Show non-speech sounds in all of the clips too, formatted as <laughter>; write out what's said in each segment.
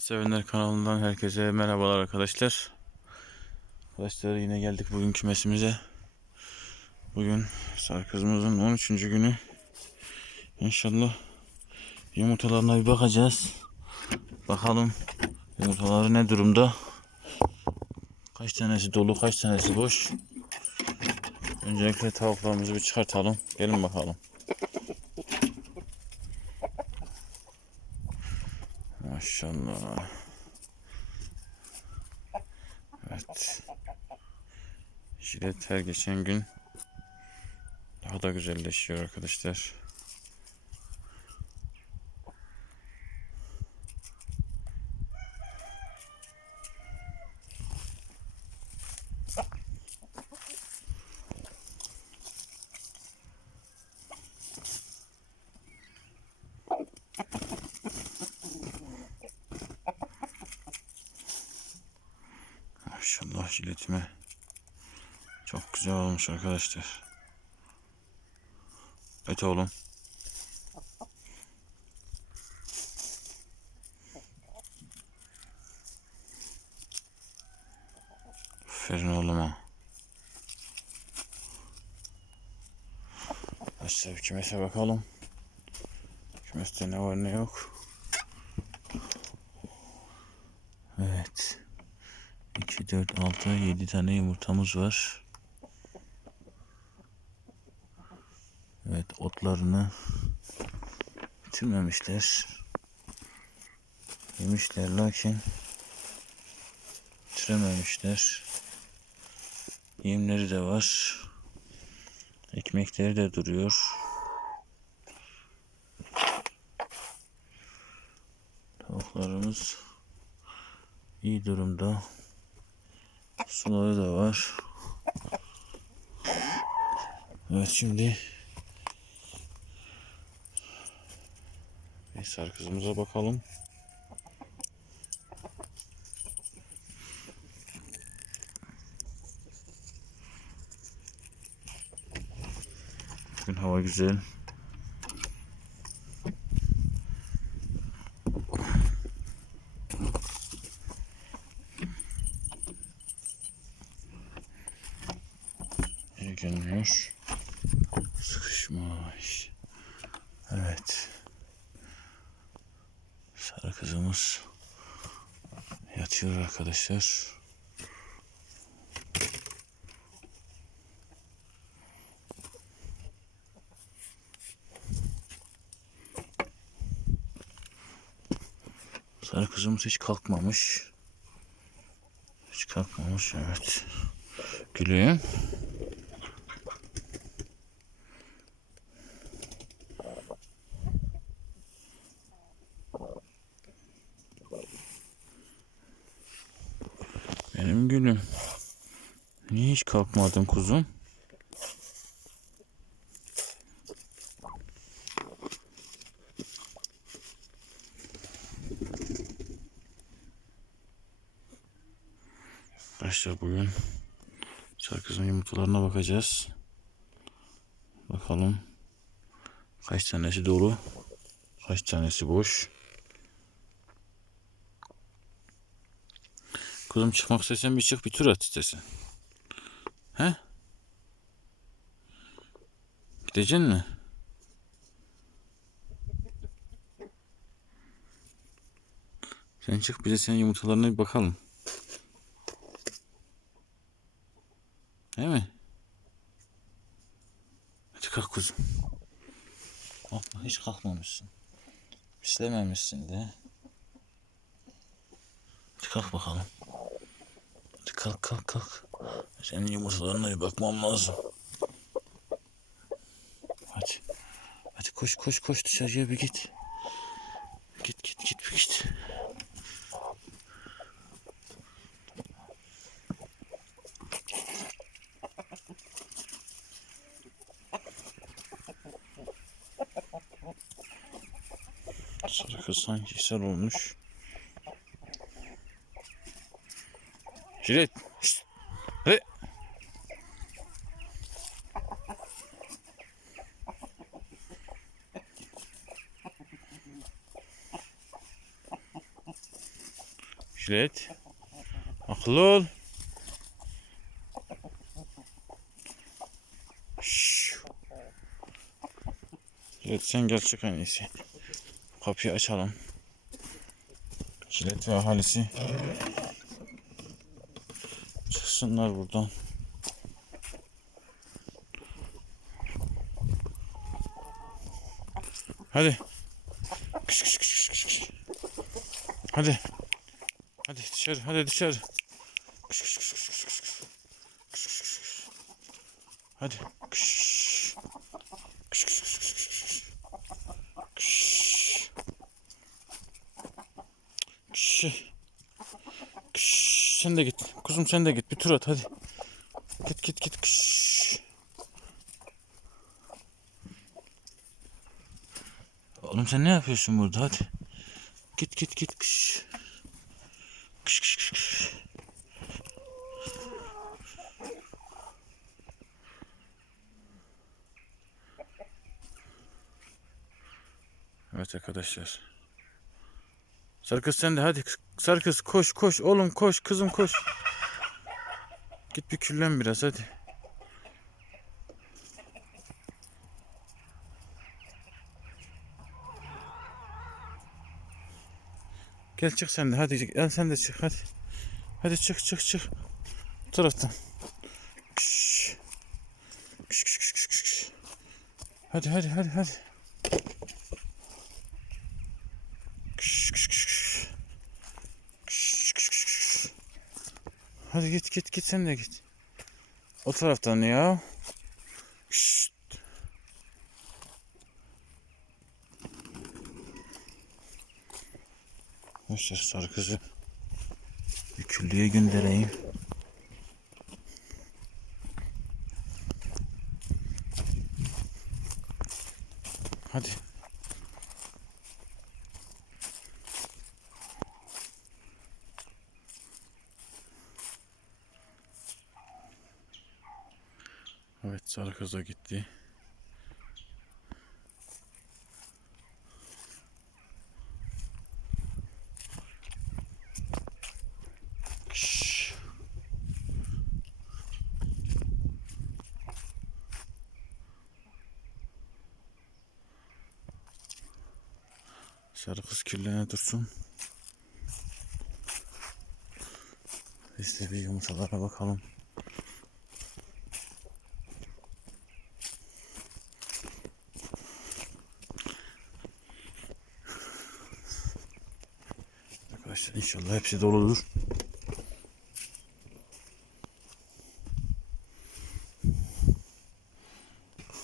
Sevenler kanalından herkese merhabalar arkadaşlar. Arkadaşlar yine geldik bugün kümesimize. Bugün sarkızımızın 13. günü. İnşallah yumurtalarına bir bakacağız. Bakalım yumurtaları ne durumda. Kaç tanesi dolu kaç tanesi boş. Öncelikle tavuklarımızı bir çıkartalım. Gelin bakalım. Maşallah. Evet. Jilet her geçen gün daha da güzelleşiyor arkadaşlar. Maşallah jiletime. Çok güzel olmuş arkadaşlar. Evet oğlum. Aferin oğluma. Bir kümese bakalım. Kümeste ne var ne yok. Evet. 2, 4, 6, 7 tane yumurtamız var. Evet otlarını bitirmemişler. Yemişler lakin bitirememişler. Yemleri de var. Ekmekleri de duruyor. Tavuklarımız iyi durumda. Suları da var. Evet şimdi bir sarkızımıza bakalım. Bugün hava güzel. Görünüyor. Sıkışmış. Evet. Sarı kızımız yatıyor arkadaşlar. Sarı kızımız hiç kalkmamış. Hiç kalkmamış evet. Gülüyor. Hiç kalkmadın kuzum? Arkadaşlar bugün sarkızın yumurtalarına bakacağız. Bakalım kaç tanesi dolu, kaç tanesi boş. Kuzum çıkmak istesen bir çık bir tur at istesen. He? Gideceksin mi? Sen çık bize senin yumurtalarına bir bakalım. Değil mi? Hadi kalk kuzum. Kalkma hiç kalkmamışsın. Pislememişsin de. Hadi kalk bakalım. Kalk kalk kalk. Senin yumurtalarına bir bakmam lazım. Hadi. Hadi koş koş koş dışarıya bir git. Git git git bir git. Sarı kız sanki ishal olmuş. Jilet. Şşt. He. Jilet. Akıllı ol. Şşş. Sen gel çık en iyisi. Kapıyı açalım. Jilet ve ahalisi. Çıksınlar buradan. Hadi. Kış kış kış kış kış. Hadi. Hadi dışarı, hadi dışarı. Kış kış kış kış kış kış kış. Kış kış kış. Hadi. Kış kış kış kış kış kış. Kış. Kış. Kış. Sen de git. Kuzum sen de git. Bir tur at hadi. Git git git. Kış. Oğlum sen ne yapıyorsun burada hadi. Git git git. Kış. Kış kış kış kış. Evet arkadaşlar. Sarı kız sen de hadi. Sarı kız koş koş oğlum koş kızım koş. Git bir küllen biraz hadi. Gel çık sen de hadi gel sen de çık hadi. Hadi çık çık çık. Bu taraftan. Kış kış, kış. Hadi hadi hadi hadi. Kış kış kış kış. Kış kış kış kış. Hadi git git git sen de git. O taraftan ya. Kış. Arkadaşlar sarı kızı bir küllüye göndereyim. Hadi. Evet sarı kız gitti. Sarı kız kirlene dursun. Biz de bir yumurtalara bakalım. Arkadaşlar hepsi doludur.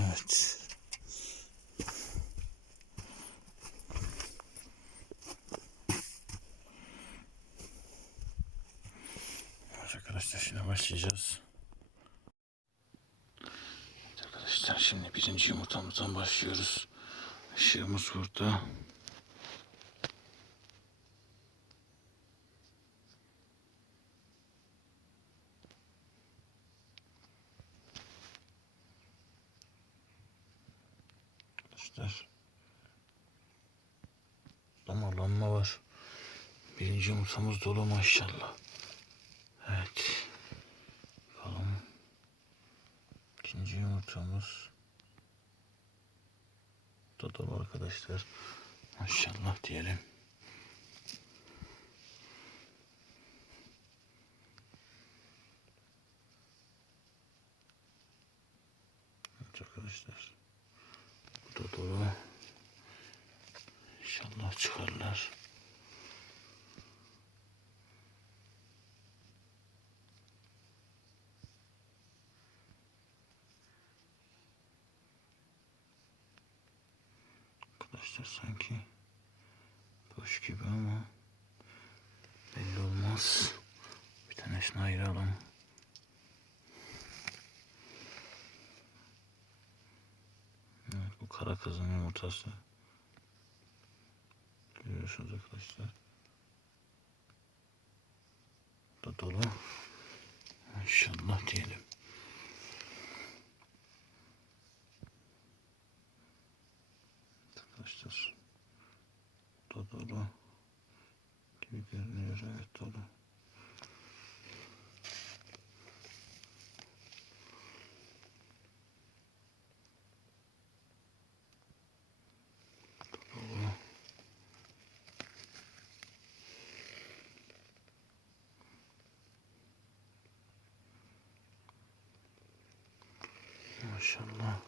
Evet. Arkadaşlar şimdi başlayacağız. Arkadaşlar şimdi birinci yumurtamızdan başlıyoruz. Işığımız burada. Arkadaşlar. Damarlanma var. Birinci yumurtamız dolu maşallah. Evet. Bakalım. İkinci yumurtamız da dolu arkadaşlar. Maşallah diyelim. Arkadaşlar. Da dolu. İnşallah çıkarlar. Arkadaşlar sanki boş gibi ama belli olmaz. Bir tanesini ayıralım. Evet, bu kara kızın yumurtası. Görüyorsunuz arkadaşlar. Da dolu. İnşallah diyelim. Arkadaşlar. Da dolu. gibi görünüyor. Evet. Dolu. Maşallah.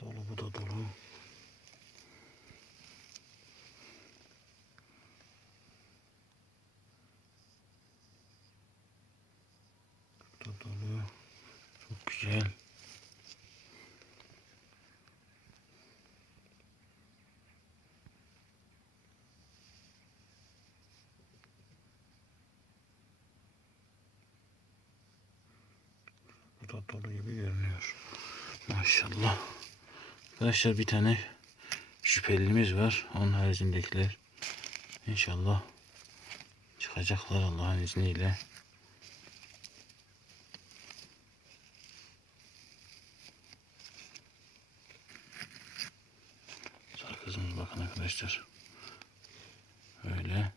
Dolu bu da dolu. Bu da dolu. Çok güzel. Da dolu gibi görünüyor. Maşallah. Arkadaşlar bir tane şüphelimiz var. Onun haricindekiler inşallah çıkacaklar Allah'ın izniyle. Sarı kızımız bakın arkadaşlar. Öyle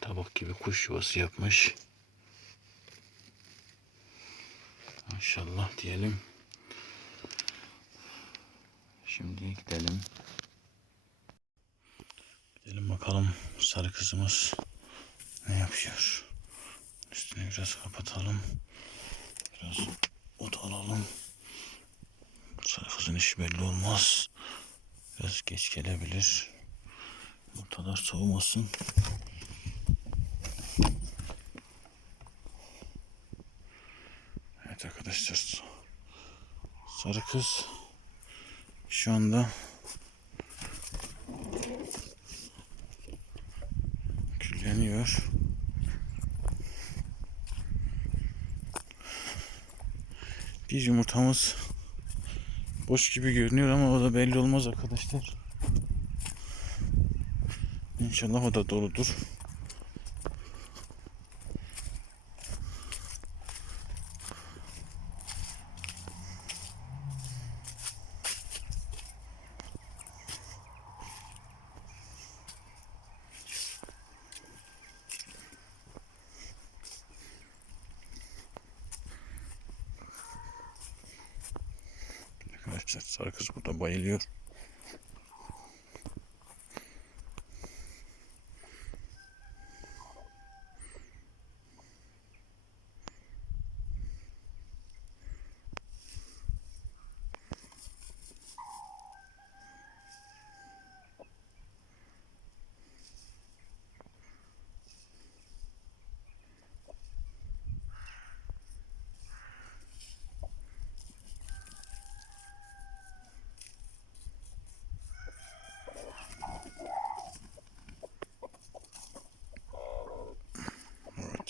tabak gibi kuş yuvası yapmış. Maşallah diyelim. Şimdi gidelim. Gidelim bakalım sarı kızımız ne yapıyor. Üstüne biraz kapatalım. Biraz ot alalım. Sarı kızın işi belli olmaz. Biraz geç gelebilir. Ortalar soğumasın. Evet arkadaşlar. Sarı kız şu anda külleniyor. Bir yumurtamız boş gibi görünüyor ama o da belli olmaz arkadaşlar. İnşallah o da doludur. Arkadaşlar sarı kız burada bayılıyor.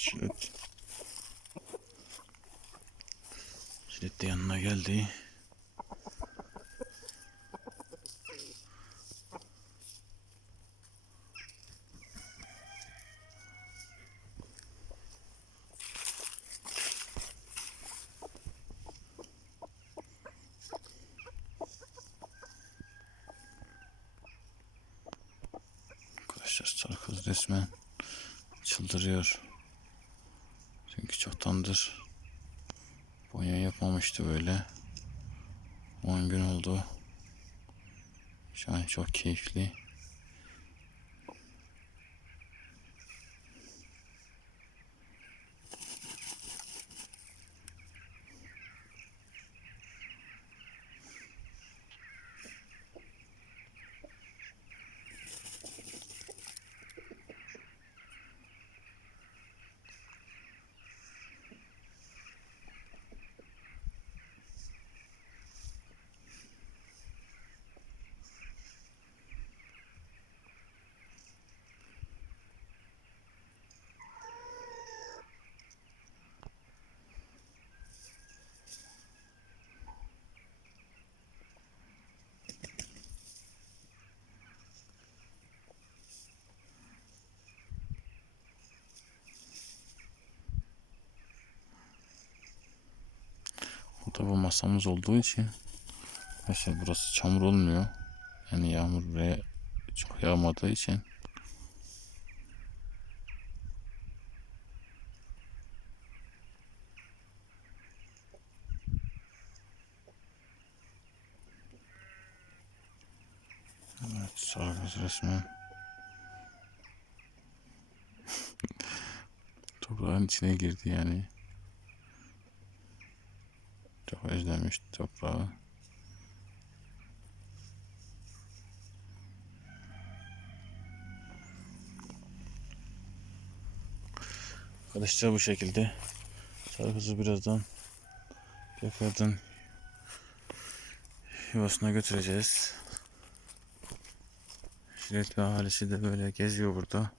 Evet Şilet. Şilet de yanına geldi. Arkadaşlar sarı kız resmen çıldırıyor. Çoktandır banyo yapmamıştı böyle. 10 gün oldu. Şu an çok keyifli. Tabi masamız olduğu için Mesela burası çamur olmuyor. Yani yağmur buraya çok yağmadığı için Evet, sargız resmen <laughs> toprağın içine girdi yani. Çok özlemiş toprağı. Arkadaşlar bu şekilde sargızı birazdan tekrardan yuvasına götüreceğiz. Şiret ve ahalisi de böyle geziyor burada.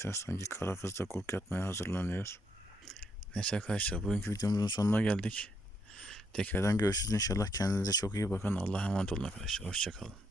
Arkadaşlar sanki kara kız da kurk yatmaya hazırlanıyor. Neyse arkadaşlar bugünkü videomuzun sonuna geldik. Tekrardan görüşürüz inşallah. Kendinize çok iyi bakın. Allah'a emanet olun arkadaşlar. Hoşçakalın.